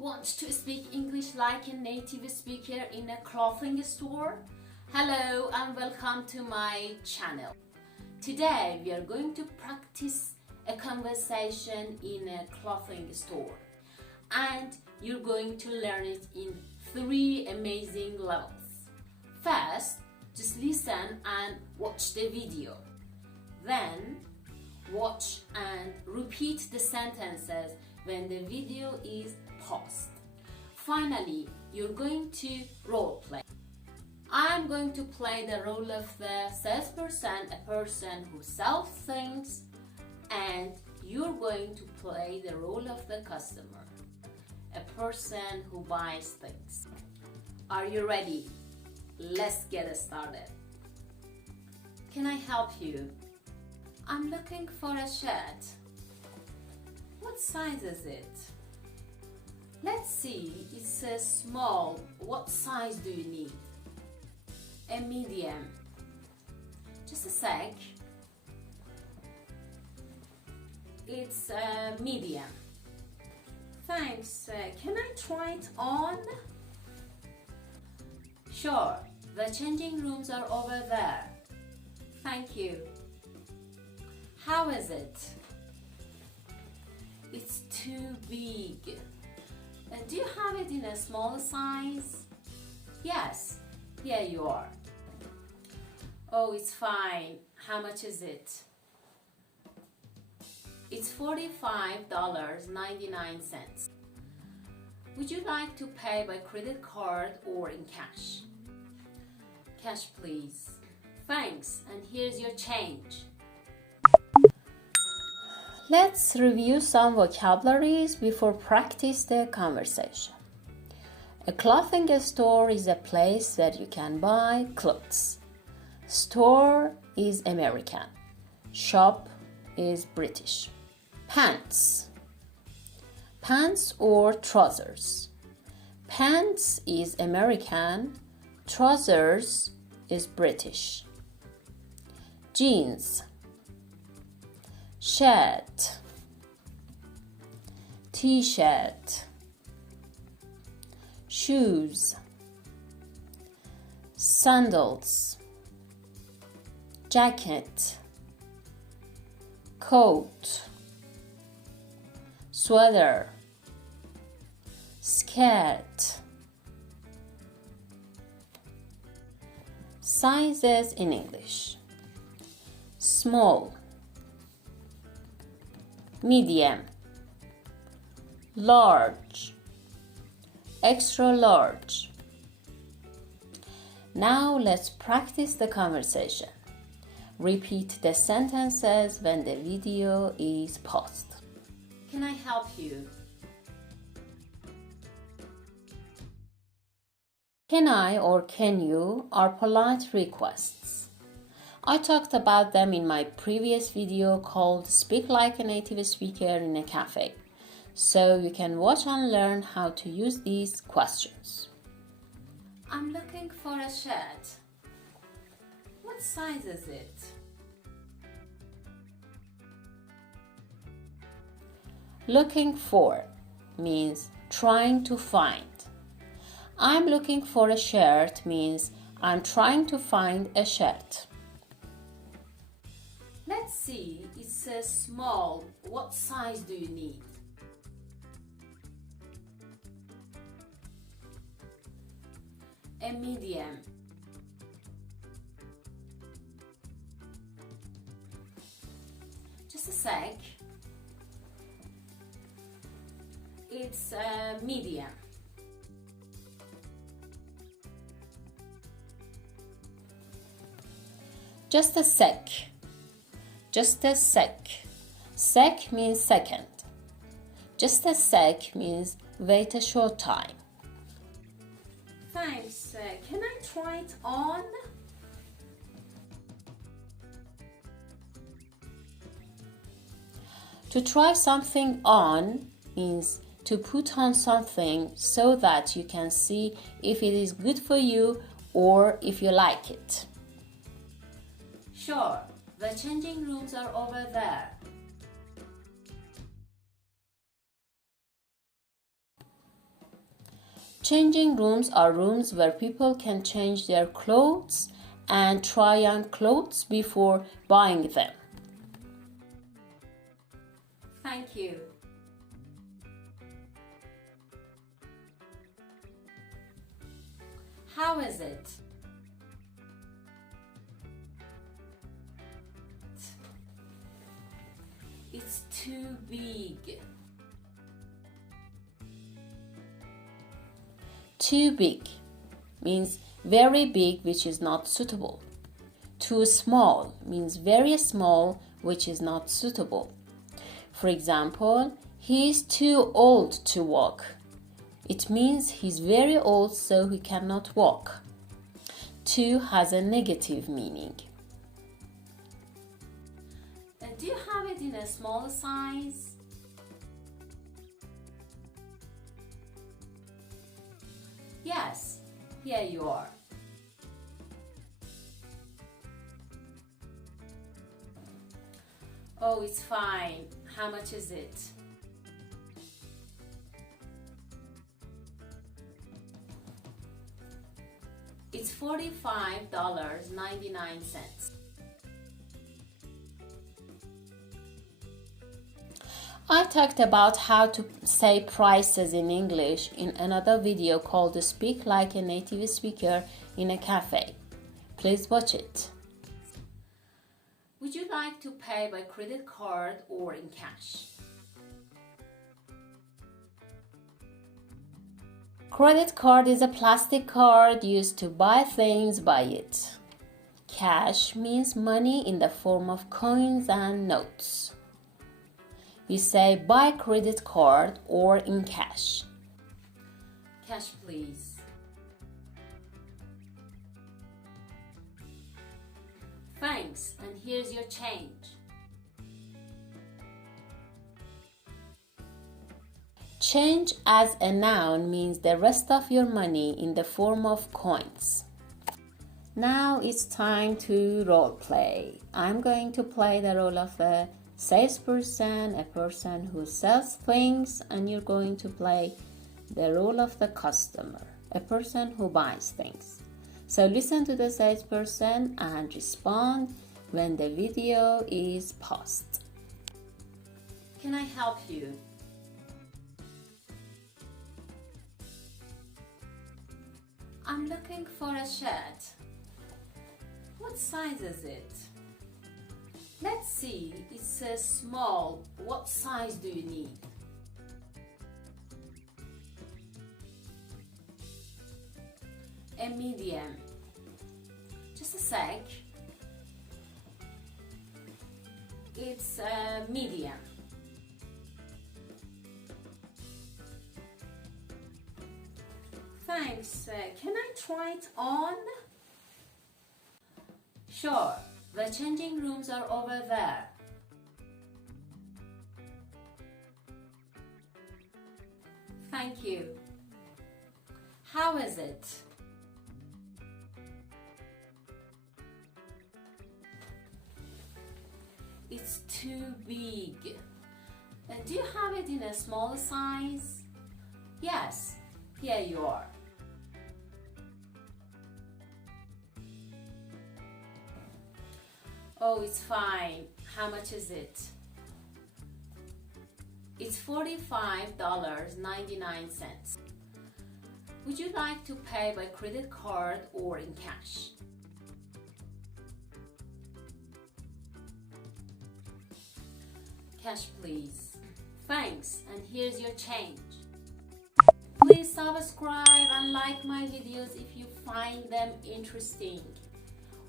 want to speak English like a native speaker in a clothing store? Hello and welcome to my channel. Today we are going to practice a conversation in a clothing store, and you're going to learn it in 3 amazing levels. First, just listen and watch the video. Then watch and repeat the sentences when the video is paused. Finally, you're going to role play. I'm going to play the role of the salesperson, a person who sells things, and you're going to play the role of the customer, a person who buys things. Are you ready? Let's get started. Can I help you? I'm looking for a shirt. What size is it? Let's see, it's a small. What size do you need? A medium. Just a sec. It's a medium. Thanks. Can I try it on? Sure. The changing rooms are over there. Thank you. How is it? It's too big. Do you have it in a small size? Yes, here you are. Oh, it's fine. How much is it? It's $45.99. Would you like to pay by credit card or in cash? Cash, please. Thanks, and here's your change. Let's review some vocabularies before practice the conversation. A clothing store is a place where you can buy clothes. Store is American. Shop is British. Pants. Pants or trousers. Pants is American. Trousers is British. Jeans. Shirt, t-shirt, shoes, sandals, jacket, coat, sweater, skirt. Sizes in English: small, medium, large, extra large. Now let's practice the conversation. Repeat the sentences when the video is paused. Can I help you? Can I or can you are polite requests. I talked about them in my previous video called Speak Like a Native Speaker in a Cafe, so you can watch and learn how to use these questions. I'm looking for a shirt. What size is it? Looking for means trying to find. I'm looking for a shirt means I'm trying to find a shirt. Let's see, it's a small. What size do you need? A medium. Just a sec. It's a medium. Just a sec. Just a sec. Sec means second. Just a sec means wait a short time. Thanks. Can I try it on? To try something on means to put on something so that you can see if it is good for you or if you like it. Sure. The changing rooms are over there. Changing rooms are rooms where people can change their clothes and try on clothes before buying them. Thank you. How is it? It's too big. Too big means very big, which is not suitable. Too small means very small, which is not suitable. For example, he is too old to walk. It means he's very old, so he cannot walk. Too has a negative meaning. Do you have it in a small size? Yes, here you are. Oh, it's fine. How much is it? It's $45.99. I talked about how to say prices in English in another video called Speak Like a Native Speaker in a Cafe. Please watch it. Would you like to pay by credit card or in cash? Credit card is a plastic card used to buy things by it. Cash means money in the form of coins and notes. We say by credit card or in cash. Cash, please. Thanks, and here's your change. Change as a noun means the rest of your money in the form of coins. Now it's time to role play. I'm going to play the role of a salesperson, a person who sells things, and you're going to play the role of the customer, a person who buys things. So listen to the salesperson and respond when the video is paused. Can I help you? I'm looking for a shirt. What size is it? Let's see, it says small. What size do you need? A medium. Just a sec. It's a medium. Thanks. Can I try it on? Sure. The changing rooms are over there. Thank you. How is it? It's too big. Do you have it in a small size? Yes, here you are. Oh, it's fine. How much is it? It's $45.99. Would you like to pay by credit card or in cash? Cash, please. Thanks, and here's your change. Please subscribe and like my videos if you find them interesting.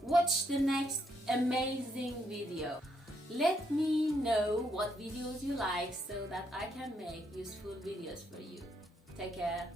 Watch the next amazing video. Let me know what videos you like so that I can make useful videos for you. Take care.